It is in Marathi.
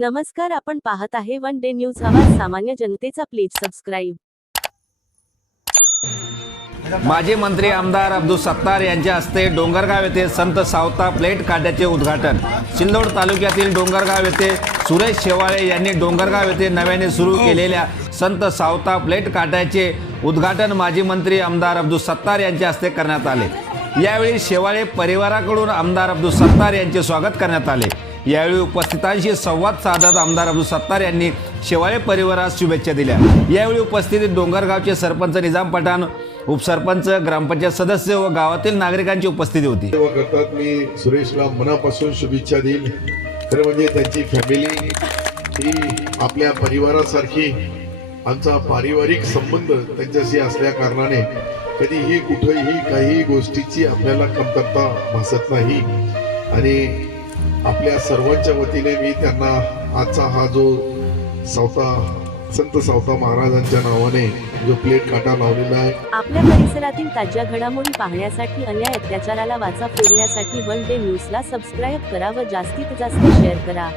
नमस्कार आपण पाहत आहे वन डे न्यूज. आवाज सामान्य जनतेचा प्लीज सबस्क्राईब. माजी मंत्री आमदार अब्दुल सत्तार यांच्या हस्ते डोंगरगाव येथे संत सावता प्लेट काढ्याचे उद्घाटन. सिल्लोड तालुक्यातील डोंगरगाव येथे सुरेश शेवाळे यांनी डोंगरगाव येथे नव्याने सुरू केलेल्या संत सावता प्लेट काढ्याचे उद्घाटन माजी मंत्री आमदार अब्दुल सत्तार यांच्या हस्ते करण्यात आले. यावेळी शेवाळे परिवाराकडून आमदार अब्दुल सत्तार यांचे स्वागत करण्यात आले. यावेळी उपस्थितांशी संवाद साधत आमदार अब्दुल सत्तार यांनी शेवाळे परिवारास शुभेच्छा दिल्या. यावेळी उपस्थित डोंगरगावचे सरपंच निजाम पठाण उपसरपंच ग्रामपंचायत सदस्य व गावातील नागरिकांची उपस्थिती होती. करतात मी. सुरेशला मनापासून शुभेच्छा देईल. खरं म्हणजे त्यांची फॅमिली ही आपल्या परिवारासारखी आमचा पारिवारिक संबंध त्यांच्याशी असल्या कारणाने कधीही कुठेही काही गोष्टीची आपल्याला कमतरता भासत नाही. आणि आपल्या सर्वांच्या वतीने मी त्यांना आजचा हा जो सावता संत सावता महाराजांच्या नावाने जो प्लेट काटा लावलेला आहे. आपल्या परिसरातील ताज्या घडामोडी पाहण्यासाठी अन्याय अत्याचाराला वाचा फोडण्यासाठी वन डे न्यूजला सबस्क्राईब करा व जास्तीत जास्त शेअर करा.